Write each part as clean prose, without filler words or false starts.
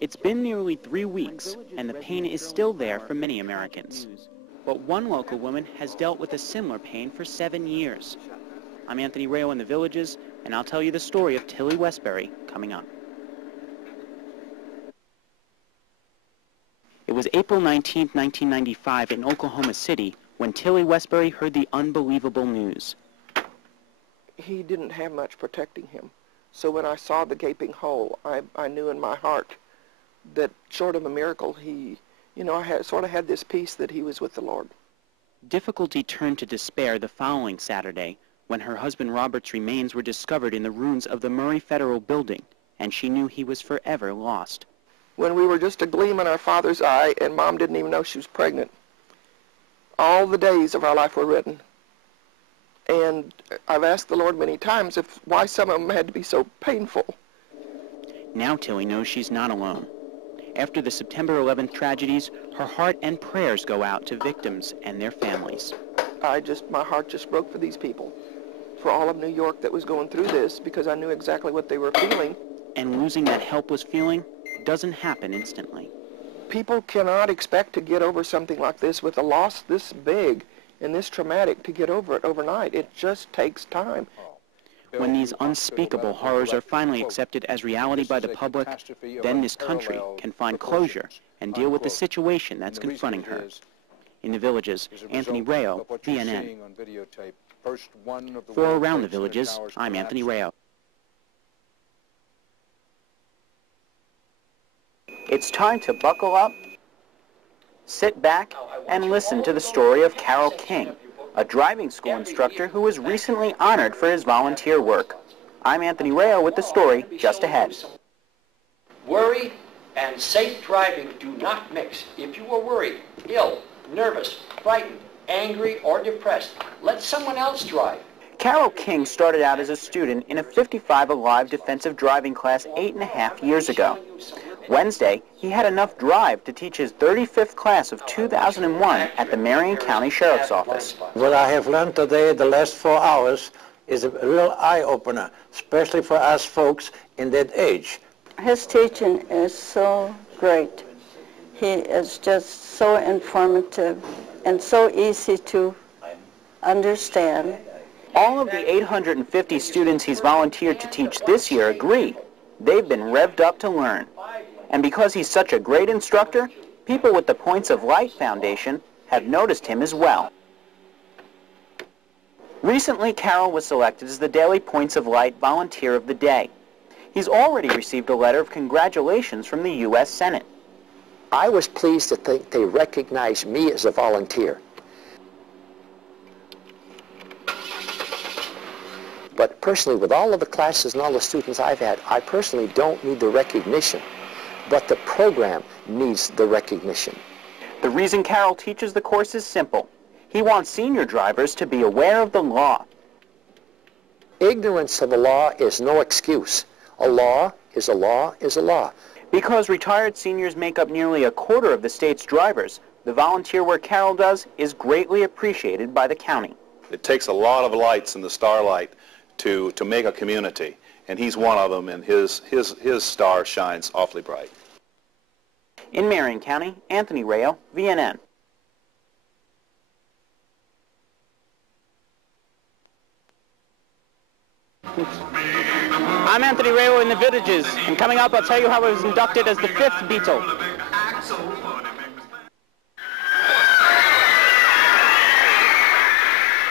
It's been nearly 3 weeks, and the pain is still there for many Americans. But one local woman has dealt with a similar pain for 7 years. I'm Anthony Rayo in the Villages, and I'll tell you the story of Tilly Westbury coming up. It was April 19, 1995 in Oklahoma City when Tilly Westbury heard the unbelievable news. He didn't have much protecting him. So when I saw the gaping hole, I knew in my heart that short of a miracle, I sort of had this peace that he was with the Lord. Difficulty turned to despair the following Saturday when her husband Robert's remains were discovered in the ruins of the Murray Federal Building, and she knew he was forever lost. When we were just a gleam in our father's eye and Mom didn't even know she was pregnant, all the days of our life were written. And I've asked the Lord many times why some of them had to be so painful. Now Tilly knows she's not alone. After the September 11th tragedies, her heart and prayers go out to victims and their families. My heart just broke for these people, for all of New York that was going through this, because I knew exactly what they were feeling. And losing that helpless feeling doesn't happen instantly. People cannot expect to get over something like this with a loss this big and this traumatic to get over it overnight. It just takes time. When these unspeakable horrors are finally accepted as reality by the public, then this country can find closure and deal with the situation that's confronting her. In the Villages, Anthony Rayo, VNN. For Around the Villages, I'm Anthony Rayo. It's time to buckle up, sit back, and listen to the story of Carol King, a driving school instructor who was recently honored for his volunteer work. I'm Anthony Rayo with the story just ahead. Worry and safe driving do not mix. If you are worried, ill, nervous, frightened, angry, or depressed, let someone else drive. Carol King started out as a student in a 55 Alive defensive driving class 8.5 years ago. Wednesday, he had enough drive to teach his 35th class of 2001 at the Marion County Sheriff's Office. What I have learned today, the last 4 hours, is a real eye-opener, especially for us folks in that age. His teaching is so great. He is just so informative and so easy to understand. All of the 850 students he's volunteered to teach this year agree. They've been revved up to learn. And because he's such a great instructor, people with the Points of Light Foundation have noticed him as well. Recently, Carol was selected as the Daily Points of Light Volunteer of the Day. He's already received a letter of congratulations from the U.S. Senate. I was pleased to think they recognized me as a volunteer. But personally, with all of the classes and all the students I've had, I personally don't need the recognition. But the program needs the recognition. The reason Carol teaches the course is simple. He wants senior drivers to be aware of the law. Ignorance of the law is no excuse. A law is a law is a law. Because retired seniors make up nearly a quarter of the state's drivers, the volunteer work Carol does is greatly appreciated by the county. It takes a lot of lights in the starlight to make a community, and he's one of them, and his star shines awfully bright. In Marion County, Anthony Rayo, VNN. I'm Anthony Rayo in the Villages, and coming up I'll tell you how I was inducted as the 5th Beatle.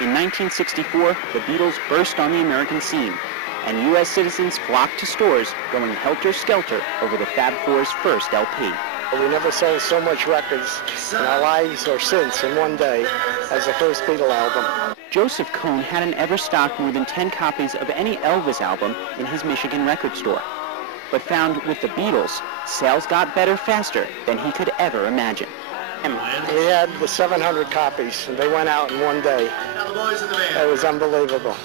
In 1964, the Beatles burst on the American scene, and U.S. citizens flocked to stores going helter-skelter over the Fab Four's first LP. We never sold so much records in our lives or since in one day as the first Beatle album. Joseph Cohn hadn't ever stocked more than 10 copies of any Elvis album in his Michigan record store, but found with the Beatles, sales got better faster than he could ever imagine. We had the 700 copies, and they went out in one day. It was unbelievable.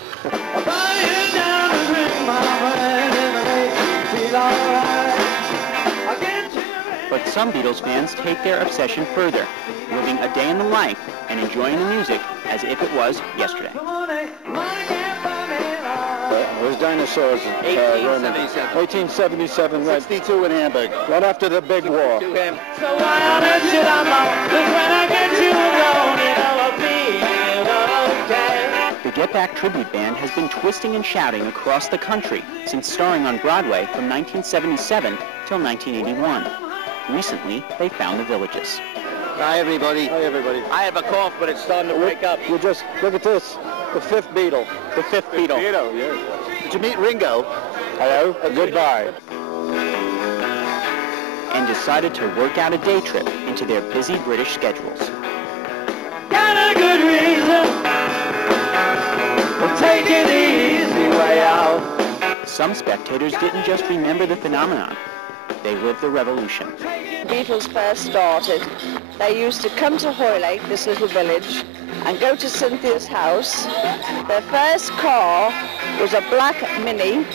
But some Beatles fans take their obsession further, living a day in the life and enjoying the music as if it was yesterday. It was dinosaurs. 1877. 1877, right. 62 in Hamburg. Right after the big war. So why on earth should I moan? 'Cause when I get you alone, it'll feel okay. The Get Back Tribute Band has been twisting and shouting across the country since starring on Broadway from 1977 till 1981. Recently, they found the Villages. Hi, everybody. Hi, everybody. I have a cough, but it's starting to wake up. You just, look at this. The fifth Beatle. The fifth Beatle. Did you meet Ringo? Hello. Goodbye. And decided to work out a day trip into their busy British schedules. Got a good reason for taking the easy way out. Some spectators didn't just remember the phenomenon. They lived the revolution. Beatles first started, they used to come to Hoylake, this little village, and go to Cynthia's house. Their first car was a black Mini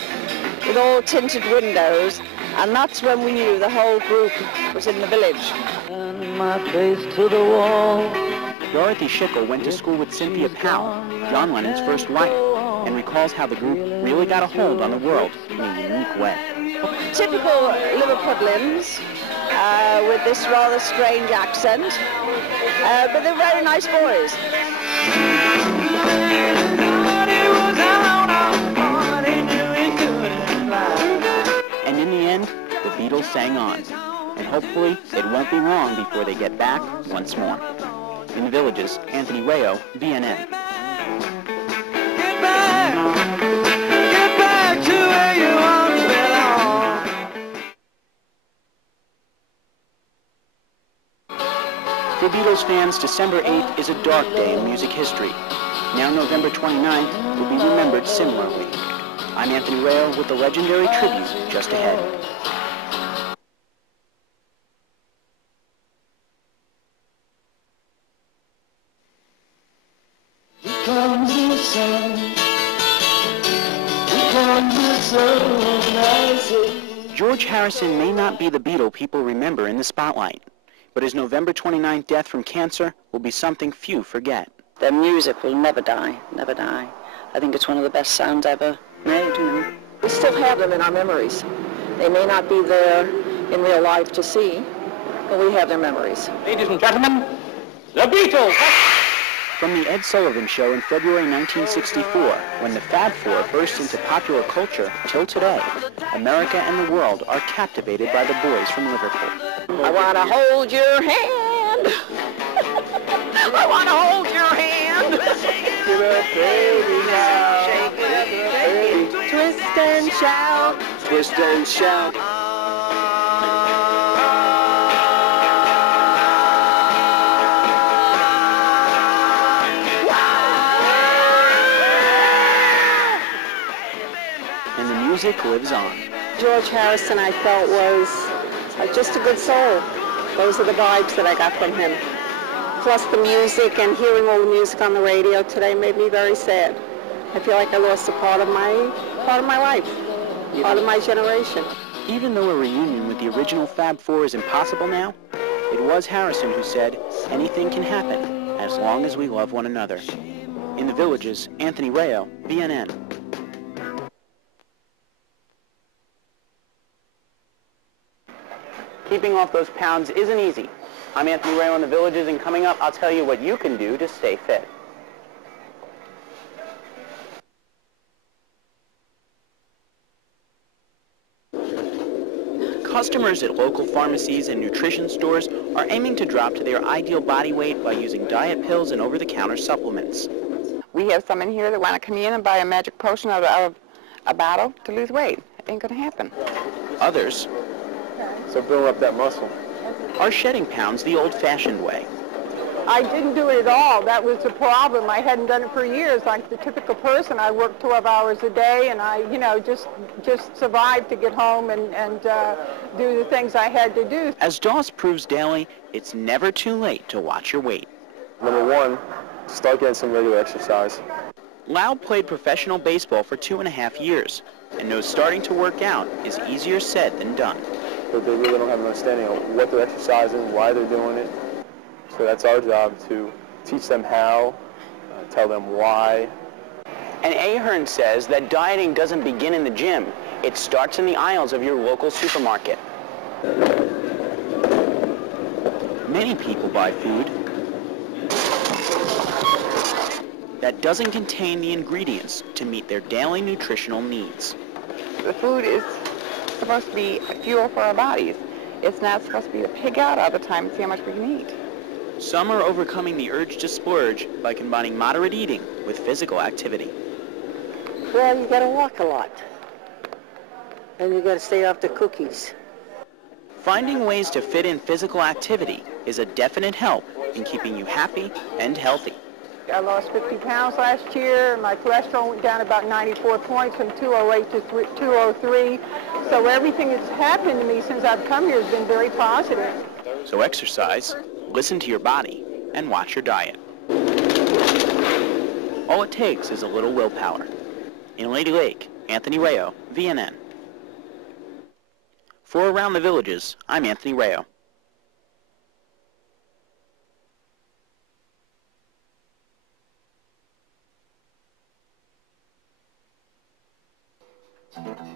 with all tinted windows, and that's when we knew the whole group was in the village. Turn my face to the wall. Dorothy Schickel went to school with Cynthia Powell, John Lennon's first wife, and recalls how the group really got a hold on the world in a unique way. Typical Liverpudlians with this rather strange accent, but they're very nice boys. And in the end, the Beatles sang on, and hopefully it won't be long before they get back once more. In the Villages, Anthony Rayo, BNN. Get back to where you once belong. For Beatles fans, December 8th is a dark day in music history. Now November 29th will be remembered similarly. I'm Anthony Rayo with the legendary tribute just ahead. Here comes the sun. Here comes the sun. George Harrison may not be the Beatle people remember in the spotlight, but his November 29th death from cancer will be something few forget. Their music will never die, never die. I think it's one of the best sounds ever made, you know. We still have them in our memories. They may not be there in real life to see, but we have their memories. Ladies and gentlemen, the Beatles! From the Ed Sullivan Show in February 1964, when the Fab Four burst into popular culture, till today, America and the world are captivated by the boys from Liverpool. I want to hold your hand. I want to hold your hand. Shake it up, baby, now. Shake it up, baby. Twist and shout. Twist and shout. And the music lives on. George Harrison, I felt, was just a good soul. Those are the vibes that I got from him. Plus the music and hearing all the music on the radio today made me very sad. I feel like I lost a part of my life, part of my generation. Even though a reunion with the original Fab Four is impossible now, it was Harrison who said, anything can happen as long as we love one another. In the Villages, Anthony Rayo, BNN. Keeping off those pounds isn't easy. I'm Anthony Rayo in the Villages, and coming up, I'll tell you what you can do to stay fit. Customers at local pharmacies and nutrition stores are aiming to drop to their ideal body weight by using diet pills and over-the-counter supplements. We have some in here that want to come in and buy a magic potion out of a bottle to lose weight. It ain't going to happen. Others So build up that muscle. are shedding pounds the old-fashioned way. I didn't do it at all. That was the problem. I hadn't done it for years. Like the typical person, I worked 12 hours a day, and I, just survived to get home and do the things I had to do. As Doss proves daily, it's never too late to watch your weight. Number one, start getting some regular exercise. Loud played professional baseball for 2.5 years and knows starting to work out is easier said than done. But they really don't have an understanding of what they're exercising, why they're doing it. So that's our job, to teach them how, tell them why, And Ahern says that dieting doesn't begin in the gym. It starts in the aisles of your local supermarket. Many people buy food that doesn't contain the ingredients to meet their daily nutritional needs. The food is supposed to be fuel for our bodies. It's not supposed to be to pig out all the time and see how much we can eat. Some are overcoming the urge to splurge by combining moderate eating with physical activity. Well, you gotta walk a lot. And you gotta stay off the cookies. Finding ways to fit in physical activity is a definite help in keeping you happy and healthy. I lost 50 pounds last year. My cholesterol went down about 94 points from 208 to 203. So everything that's happened to me since I've come here has been very positive. So exercise, listen to your body, and watch your diet. All it takes is a little willpower. In Lady Lake, Anthony Rayo, VNN. For Around the Villages, I'm Anthony Rayo. Thank you.